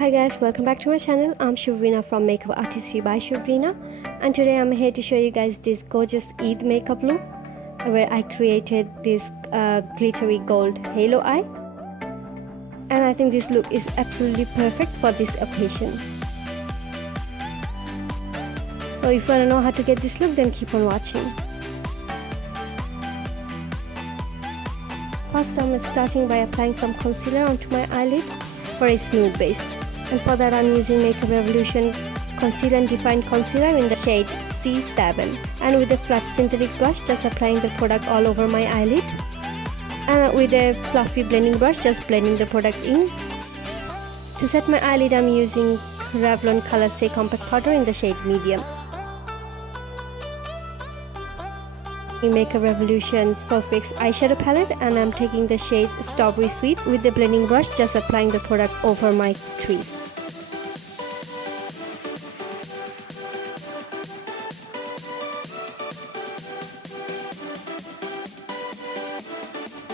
Hi guys, welcome back to my channel. I'm Shouvrina from Makeup Artistry by Shouvrina, and today I'm here to show you guys this gorgeous Eid makeup look where I created this glittery gold halo eye, and I think this look is absolutely perfect for this occasion. So if you want to know how to get this look, then keep on watching. First, I'm starting by applying some concealer onto my eyelid for its nude base. And for that, I'm using Makeup Revolution Conceal and Define Concealer in the shade C7. And with a flat synthetic brush, just applying the product all over my eyelid. And with a fluffy blending brush, just blending the product in. To set my eyelid, I'm using Revlon ColorStay Compact Powder in the shade Medium. Makeup Revolution SophX eyeshadow palette, and I'm taking the shade Strawberry Sweet with the blending brush, just applying the product over my crease.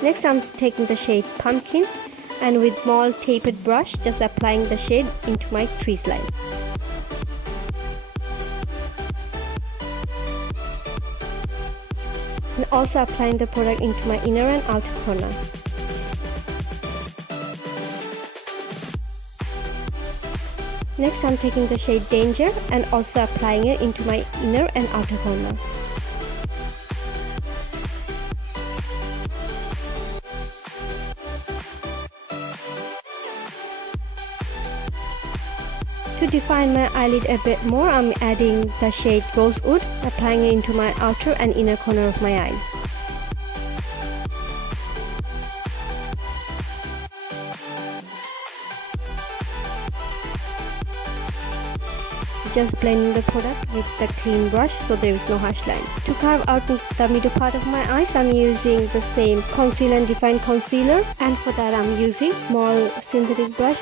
Next, I'm taking the shade Pumpkin, and with small tapered brush, just applying the shade into my crease line. And also applying the product into my inner and outer corner. Next, I'm taking the shade Danger and also applying it into my inner and outer corner. To define my eyelid a bit more, I'm adding the shade Rosewood, applying it into my outer and inner corner of my eyes. Just blending the product with the clean brush so there is no harsh line. To carve out the middle part of my eyes, I'm using the same Conceal and Define Concealer, and for that I'm using small synthetic brush.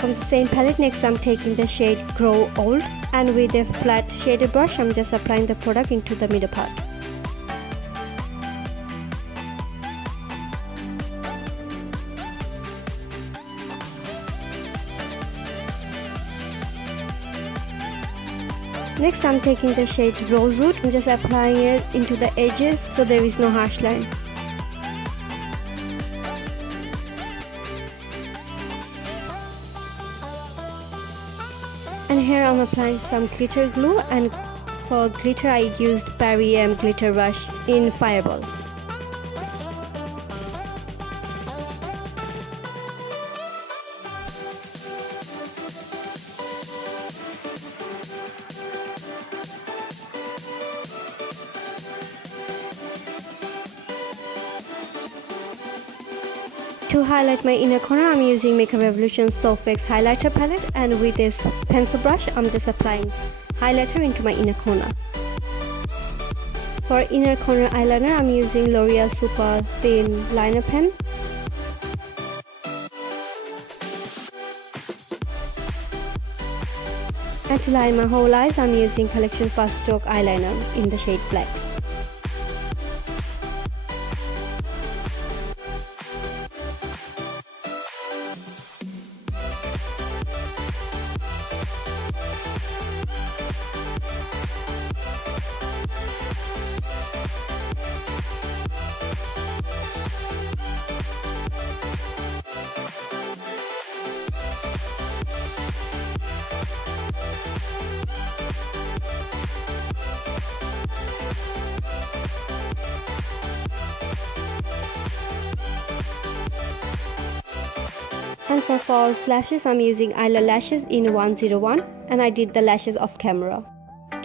From the same palette, next I'm taking the shade Grow Old, and with a flat shaded brush, I'm just applying the product into the middle part. Next, I'm taking the shade Rosewood and just applying it into the edges so there is no harsh line. And here I'm applying some glitter glue, and for glitter I used Barry glitter rush in Fireball. To highlight my inner corner, I'm using Makeup Revolution SophX highlighter palette, and with this pencil brush, I'm just applying highlighter into my inner corner. For inner corner eyeliner, I'm using Loreal Super Thin Liner Pen. And to line my whole eyes, I'm using Collection Fast Stroke Eyeliner in the shade Black. And for false lashes, I'm using Eyeliner Lashes in 101, and I did the lashes off camera.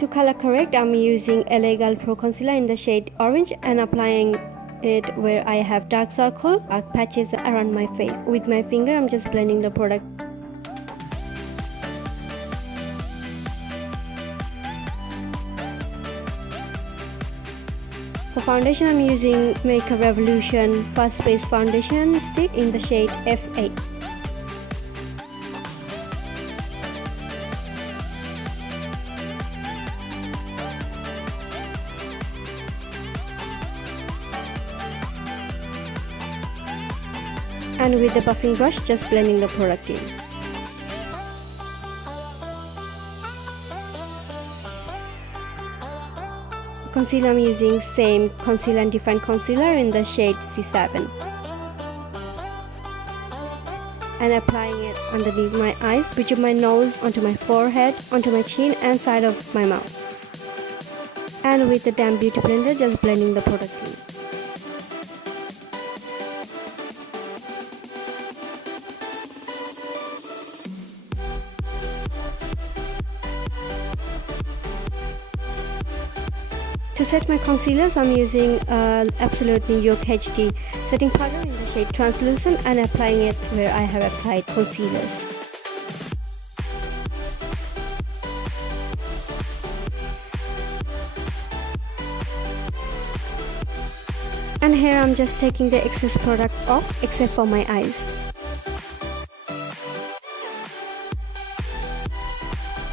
To color correct, I'm using LA Girl Pro Concealer in the shade Orange and applying it where I have dark circle, dark patches around my face. With my finger, I'm just blending the product. For foundation, I'm using Makeup Revolution Fast Base Foundation Stick in the shade F8. And with the buffing brush, just blending the product in. Concealer, I'm using same Conceal and Define Concealer in the shade C7. And applying it underneath my eyes, bridge of my nose, onto my forehead, onto my chin and side of my mouth. And with the damp beauty blender, just blending the product in. To set my concealers, I'm using Absolute New York HD setting powder in the shade Translucent and applying it where I have applied concealers. And here I'm just taking the excess product off except for my eyes.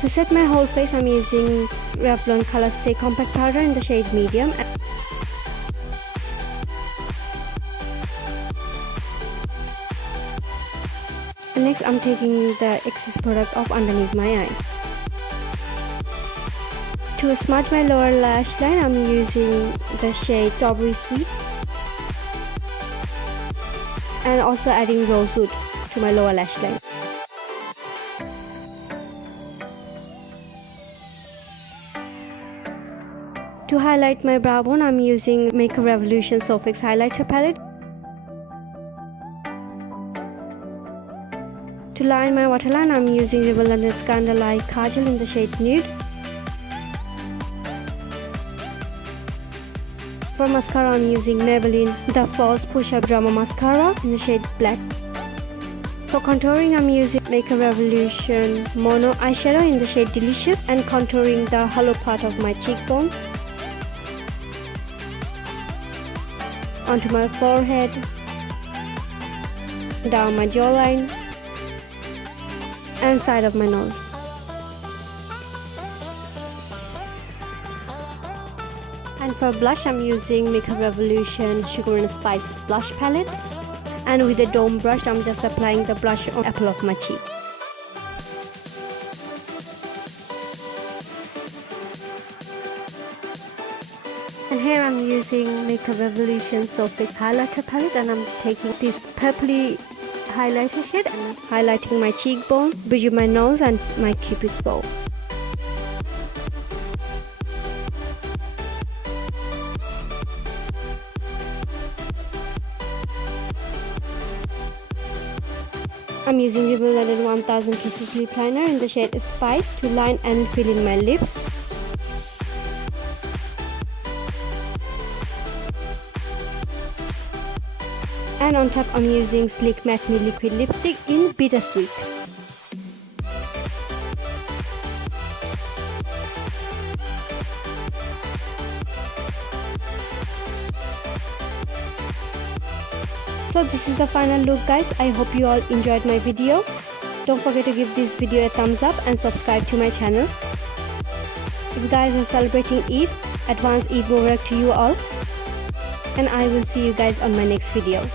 To set my whole face, I'm using Revlon ColorStay compact powder in the shade Medium. And next I'm taking the excess product off underneath my eye. To smudge my lower lash line, I'm using the shade Strawberry Sweet. And also adding RoseWood to my lower lash line. To highlight my brow bone, I'm using Makeup Revolution SophX highlighter palette. To line my waterline, I'm using Rimmel and Scandaleyes Kajal in the shade Nude. For mascara, I'm using Maybelline The False Push-Up Drama Mascara in the shade Black. For contouring, I'm using Makeup Revolution Mono Eyeshadow in the shade Delicious and contouring the hollow part of my cheekbone. Onto my forehead, down my jawline, and side of my nose. And for blush, I'm using Makeup Revolution Shouvrina Spice Blush Palette. And with the dome brush, I'm just applying the blush on the apple of my cheek. And here I'm using Makeup Revolution SophX highlighter palette, and I'm taking this purpley highlighter shade and highlighting my cheekbone, bridge of my nose and my cupid's bow. I'm using Rimmel and 1000 Pieces Lip Liner in the shade Spice to line and fill in my lips. And on top, I'm using Sleek Matte Me Liquid Lipstick in Bittersweet. So this is the final look, guys. I hope you all enjoyed my video. Don't forget to give this video a thumbs up and subscribe to my channel. If you guys are celebrating Eid, advance Eid Mubarak to you all. And I will see you guys on my next video.